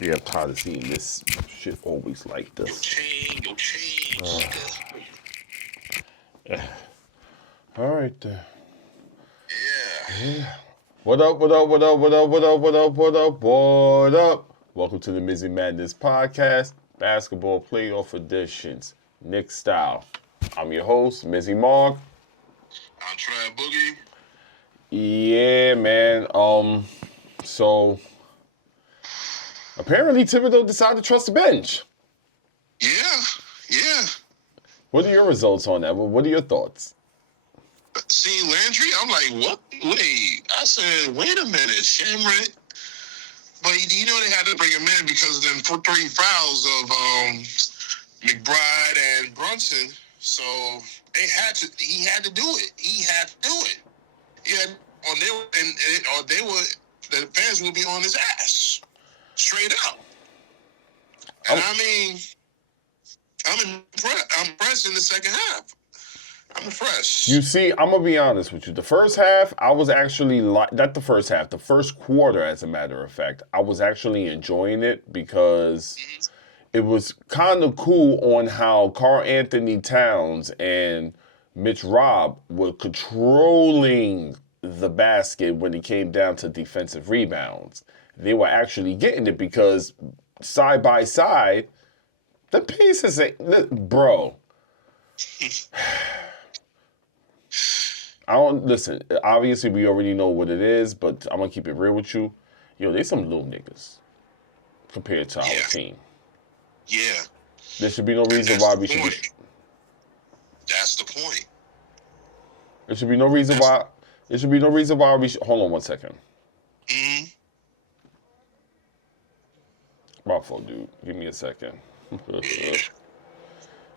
Yeah, I'm tired of seeing this shit always like Your this. chain, nigga. All right then. Yeah. Yeah. What up, what up, what up, what up, what up, what up, what up, what up? Welcome to the Mizzie Madness Podcast, Basketball Playoff Editions, Knicks style. I'm your host, Mizzie Mark. I'm Trav Boogie. Yeah, man. So apparently Thibodeau decided to trust the bench. Yeah. What are your results on that? What are your thoughts? Seeing Landry, I'm like, what? Wait. I said, wait a minute, Shamrock. But you know they had to bring him in because of them three fouls of McBride and Brunson. So they had to. He had to do it. He had to do it. He had, or they were, or they were. The fans would be on his ass, straight up. And I mean, I'm impressed in the second half. I'm impressed. You see, I'm gonna be honest with you. The first half, I was actually not the first half. The first quarter, as a matter of fact, I was actually enjoying it because it was kind of cool on how Karl Anthony Towns and Mitch Robb were controlling the basket when it came down to defensive rebounds. They were actually getting it because side by side, the pieces, bro. I don't listen. Obviously, we already know what it is, but I'm gonna keep it real with you. Yo, they some little niggas compared to our team. Yeah. There should be no reason why we should be. That's the point. There should be no reason why. There should be no reason why we should. Hold on one second. Mm-hmm. My fault, dude. Give me a second.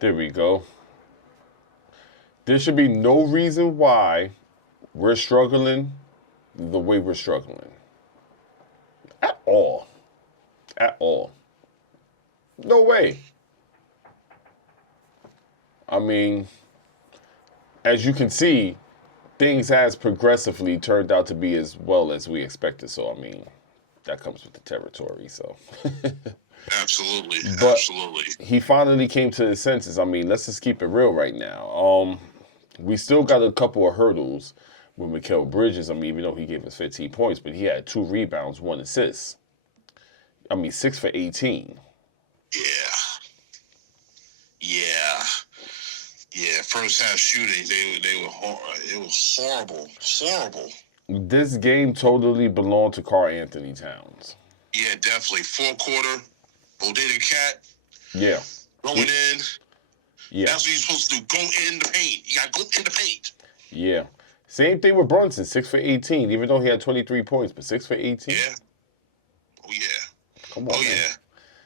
There we go. There should be no reason why we're struggling the way we're struggling. At all. At all. No way. I mean, as you can see, things has progressively turned out to be as well as we expected. So, I mean, that comes with the territory. So, Absolutely. But Absolutely. he finally came to his senses. I mean, let's just keep it real right now. We still got a couple of hurdles with Mikal Bridges. I mean, even though he gave us 15 points, but he had 2 rebounds, 1 assist. I mean, 6 for 18. Yeah. First half shooting, they were it was horrible. This game totally belonged to Karl Anthony Towns. Yeah, definitely. Fourth quarter, Bodega Cat. Yeah. Going in. Yeah. That's what you're supposed to do. Go in the paint. You got to go in the paint. Yeah. Same thing with Brunson, 6 for 18, even though he had 23 points, but 6 for 18? Yeah. Oh, yeah. Come on, man. Yeah.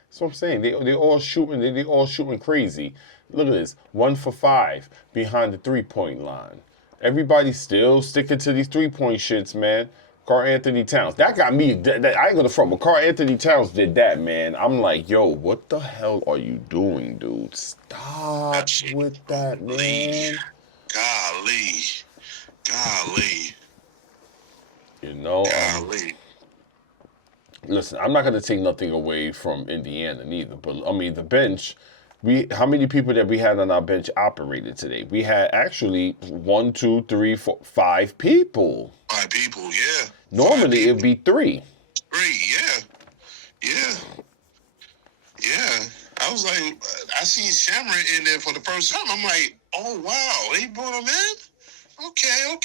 That's what I'm saying. They all shooting. They all shooting crazy. Look at this. 1 for 5 behind the 3-point line. Everybody's still sticking to these 3-point shits, man. Karl Anthony Towns. That got me. I ain't gonna front, but Karl Anthony Towns did that, man. I'm like, yo, what the hell are you doing, dude? Stop with that, man. Golly. You know, listen, I'm not gonna take nothing away from Indiana neither, but I mean the bench. How many people that we had on our bench operated today? We had actually 1, 2, 3, 4, 5 people. 5 people, yeah. Normally it'd be 3. 3, yeah. I was like, I seen Shamrock in there for the first time. I'm like, oh wow, they brought him in. Okay.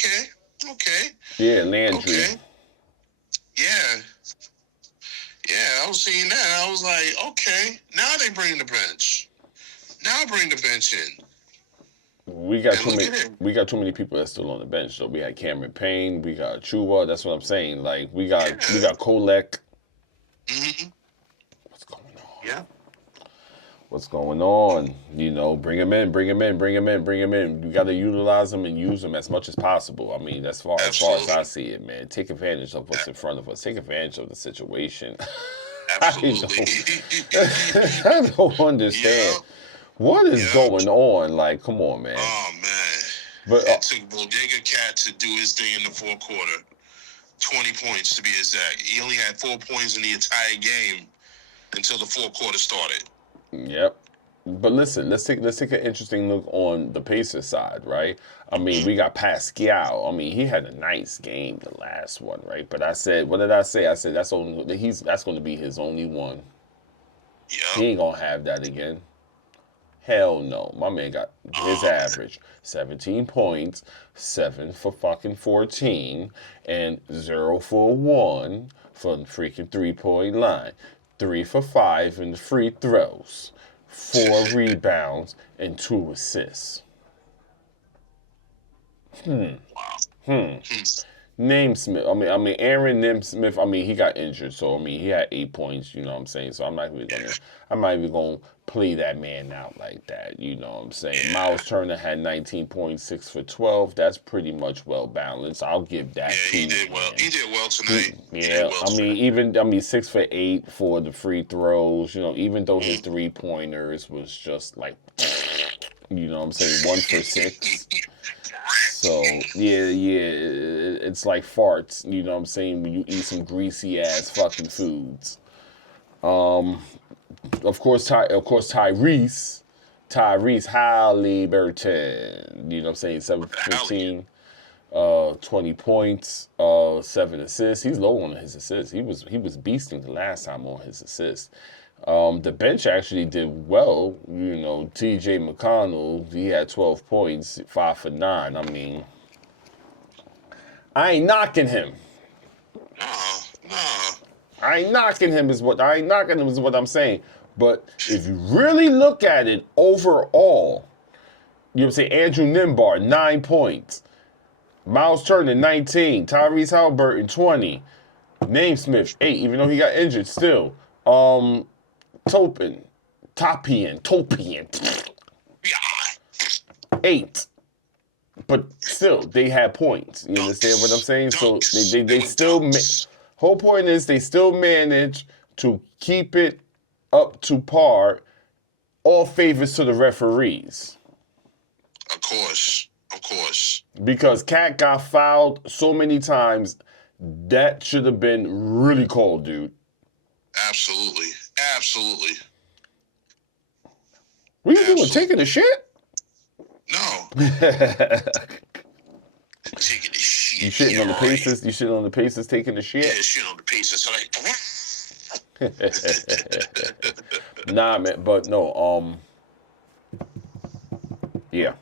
Yeah, Landry. Okay. Yeah, I was seeing that. I was like, okay, now they bring the bench. Now bring the bench in. We got too many people that's still on the bench. So we had Cameron Payne, we got Chuba. That's what I'm saying. Like we got Kolek. Mm-hmm. What's going on? Yeah. What's going on? You know, bring him in. You got to utilize them and use them as much as possible. I mean, as far as I see it, man. Take advantage of what's in front of us. Take advantage of the situation. Absolutely. I don't understand. Yep. What is going on? Like, come on, man. Oh, man. But it took Bodega Cat to do his thing in the fourth quarter. 20 points, to be exact. He only had 4 points in the entire game. until the fourth quarter started. Yep. But listen, let's take an interesting look on the Pacers side, right? I mean, we got Pascal. I mean, he had a nice game the last one, right? But I said, what did I say? I said that's going to be his only one. Yeah. He ain't gonna have that again. Hell no. My man got his average 17 points, 7 for fucking 14, and 0 for 1 for the freaking 3-point line. 3 for 5 in the free throws, 4 rebounds, and 2 assists. Namesmith. I mean, Aaron Namesmith. I mean, he got injured, so I mean, he had 8 points. You know what I'm saying? So I'm not even gonna play that man out like that. You know what I'm saying? Yeah. Miles Turner had 19 points, 6 for 12. That's pretty much well balanced. I'll give that to he you. did well. He did well tonight. Yeah, I mean, 6 for 8 for the free throws. You know, even though his 3-pointers was just like, you know what I'm saying, 1 for 6. So, it's like farts, you know what I'm saying, when you eat some greasy-ass fucking foods. Of course, Tyrese Halliburton, you know what I'm saying, 7 for 15, 20 points, 7 assists. He's low on his assists. He was beasting the last time on his assists. The bench actually did well. You know, T.J. McConnell, he had 12 points, 5 for 9. I mean, I ain't knocking him. I ain't knocking him is what I'm saying. But if you really look at it overall, you know what I'm saying, Andrew Nimbar, 9 points. Miles Turner, 19. Tyrese Halliburton, 20. Namesmith, 8, even though he got injured still. Topian, 8. But still, they had points. You understand what I'm saying? So they still, whole point is they still manage to keep it up to par. All favors to the referees. Of course. Because Cat got fouled so many times, that should have been really cold, dude. Absolutely. What are you doing? Taking a shit? No. Taking a shit. You shitting on the Pacers? You shitting on the Pacers taking a shit? Yeah, shit on the Pacers. So Nah, man, but no, yeah.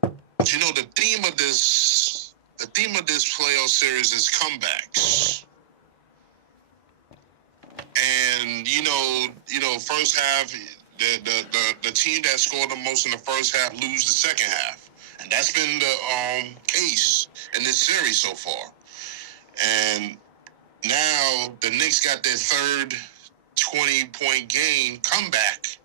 But you know, the theme of this playoff series is comebacks. And you know, first half, the team that scored the most in the first half lose the second half, and that's been the case in this series so far. And now the Knicks got their third 20-point game comeback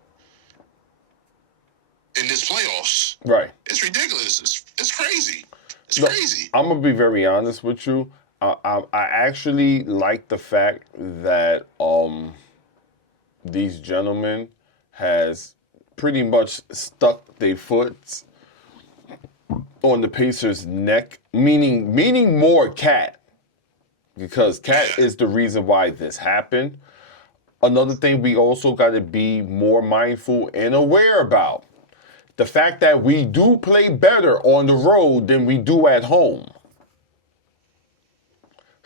in this playoffs. Right. It's ridiculous. It's crazy. It's crazy. I'm gonna be very honest with you. I actually like the fact that these gentlemen has pretty much stuck their foot on the Pacers' neck, meaning more Cat, because Cat is the reason why this happened. Another thing we also got to be more mindful and aware about: the fact that we do play better on the road than we do at home.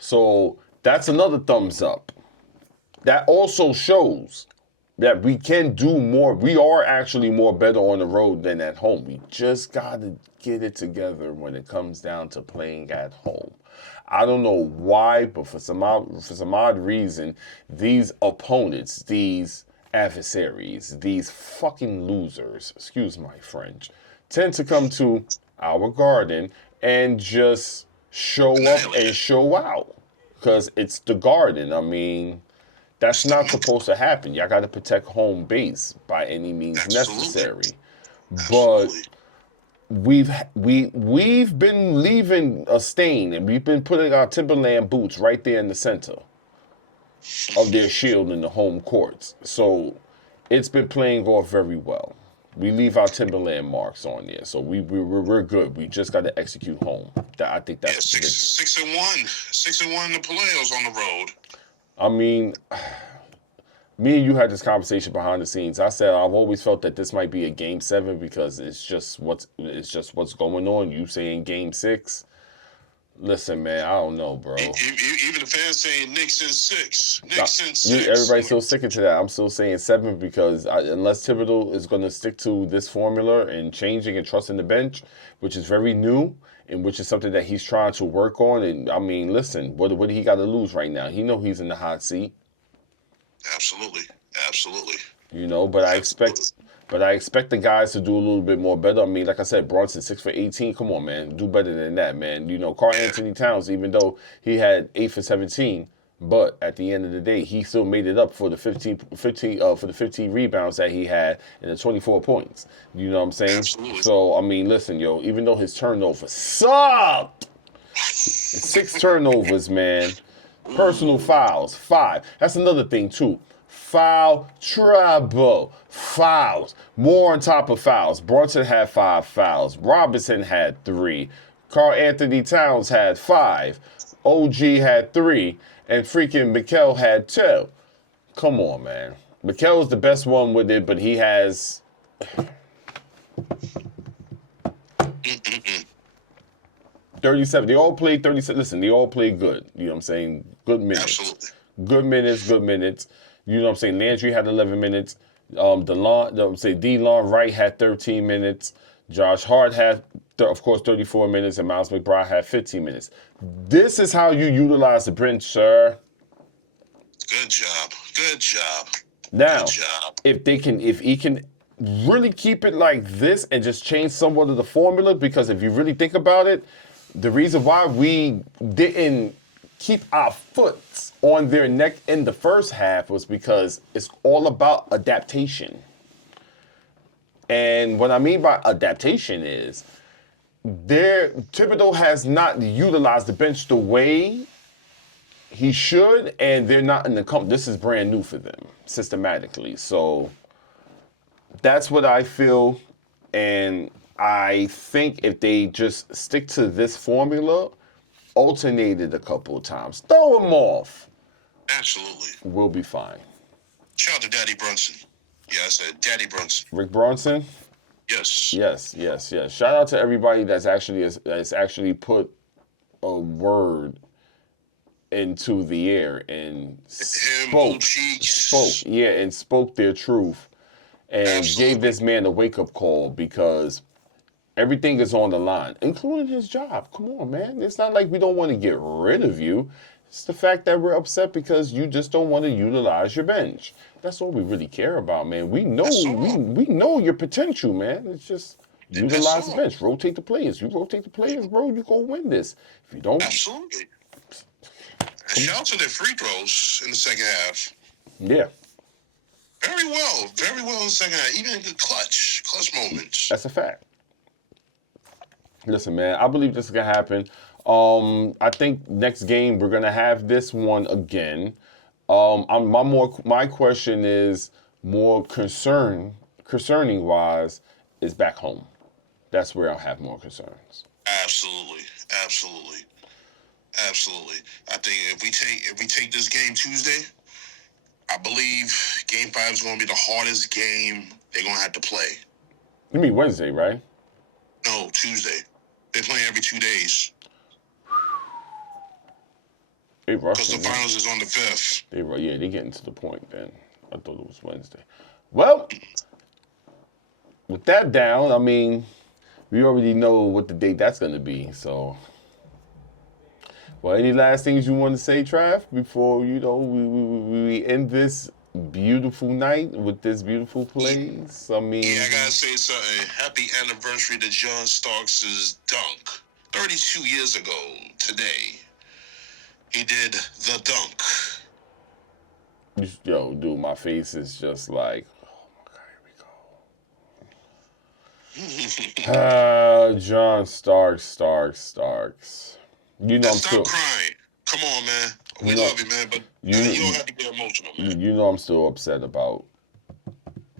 So that's another thumbs up. That also shows that we can do more. We are actually more better on the road than at home. We just got to get it together when it comes down to playing at home. I don't know why, but for some odd reason, these opponents, these adversaries, these fucking losers, excuse my French, tend to come to our garden and just show up and show out, because it's the Garden. I mean, that's not supposed to happen. Y'all got to protect home base by any means necessary. But we've been leaving a stain, and we've been putting our Timberland boots right there in the center of their shield in the home courts. So it's been playing off very well. We leave our Timberland marks on there, so we're good. We just got to execute home. I think that's 6-1 in the playoffs on the road. I mean, Me and you had this conversation behind the scenes. I said I've always felt that this might be a game 7 because it's just what's going on. You saying game 6? Listen, man, I don't know, bro. Even the fans saying Knicks in 6. Knicks in 6. Everybody's still sticking to that. I'm still saying 7 because unless Thibodeau is going to stick to this formula and changing and trusting the bench, which is very new and which is something that he's trying to work on. And I mean, listen, what do he got to lose right now? He know he's in the hot seat. Absolutely. You know, but I expect the guys to do a little bit more better. I mean, like I said, Brunson 6 for 18. Come on, man, do better than that, man. You know, Karl Anthony Towns, even though he had 8 for 17, but at the end of the day, he still made it up for the 15 rebounds that he had and the 24 points. You know what I'm saying? Absolutely. So I mean, listen, yo, even though his turnovers sucked, 6 turnovers, man. Personal fouls 5. That's another thing too. Foul trouble. Fouls. More on top of fouls. Brunson had 5 fouls. Robinson had 3. Karl Anthony Towns had 5. OG had 3. And freaking Mikal had 2. Come on, man. Mikel's the best one with it, but he has... 37. They all played 37. Listen, they all played good. You know what I'm saying? Good minutes. Absolutely. Good minutes. You know what I'm saying? Landry had 11 minutes. DeLon Wright had 13 minutes. Josh Hart had, of course, 34 minutes. And Miles McBride had 15 minutes. This is how you utilize the bench, sir. Good job. Now, Good job. if he can really keep it like this and just change somewhat of the formula, because if you really think about it, the reason why we didn't keep our foot on their neck in the first half was because it's all about adaptation. And what I mean by adaptation is Thibodeau has not utilized the bench the way he should, and they're not in the this is brand new for them systematically. So that's what I feel, and I think if they just stick to this formula, alternated a couple of times, throw them off. Absolutely. We'll be fine. Shout out to Daddy Brunson. Yeah, I said Daddy Brunson. Rick Bronson? Yes. Yes. Shout out to everybody that's actually put a word into the air and spoke their truth and Absolutely. gave this man a wake-up call, because everything is on the line, including his job. Come on, man. It's not like we don't want to get rid of you. It's the fact that we're upset because you just don't want to utilize your bench. That's all we really care about, man. We know we know your potential, man. It's just utilize the bench. Rotate the players. You rotate the players, bro, you gonna win this. If you don't... Absolutely. And shout out to their free throws in the second half. Yeah. Very well in the second half. Even in the clutch moments. That's a fact. Listen, man, I believe this is gonna happen. I think next game we're gonna have this one again. My question is more concerning wise is back home. That's where I'll have more concerns. Absolutely. I think if we take this game Tuesday, I believe Game 5 is going to be the hardest game they're going to have to play. You mean Wednesday, right? No, Tuesday. They're playing every 2 days. Because the finals is on the 5th. They're getting to the point then. I thought it was Wednesday. Well, with that down, I mean, we already know what the date that's going to be, so... Well, any last things you want to say, Trav, before, we end this beautiful night with this beautiful place? I mean... Yeah, I got to say something. Happy anniversary to John Starks' dunk. 32 years ago today, he did the dunk. Yo, dude, my face is just like, oh my God, here we go. John Starks. You know, Stop crying. Come on, man. We love you, man, but you don't have to get emotional, man. You know I'm still upset about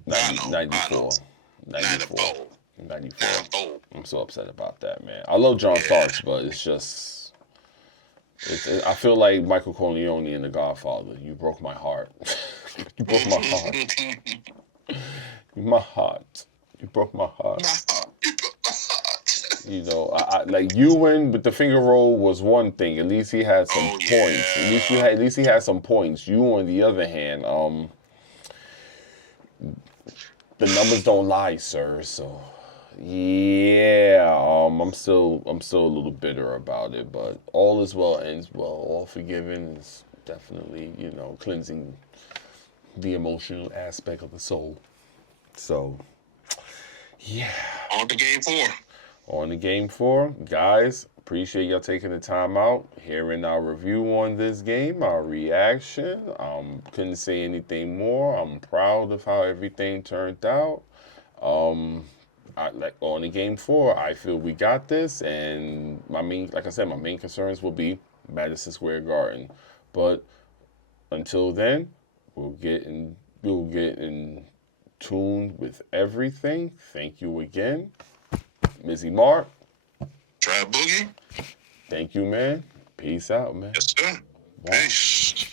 94. 94. I'm so upset about that, man. I love John Starks, but it's just... I feel like Michael Corleone in The Godfather. You broke my heart. You broke my heart. My heart. You broke my heart. You broke my heart. You know, I like Ewan with the finger roll was one thing. At least he had some points. Yeah. At least he had some points. You, on the other hand, the numbers don't lie, sir. So, yeah, I'm still a little bitter about it. But all is well ends well. All forgiven is definitely, cleansing the emotional aspect of the soul. So, yeah. On to game 4. On to game 4, guys. Appreciate y'all taking the time out, hearing our review on this game, our reaction. Couldn't say anything more. I'm proud of how everything turned out. On the game 4, I feel we got this, and my main concerns will be Madison Square Garden. But until then, we'll get in tune with everything. Thank you again, Mizzie Mark. Try Boogie. Thank you, man. Peace out, man. Yes, sir. Peace.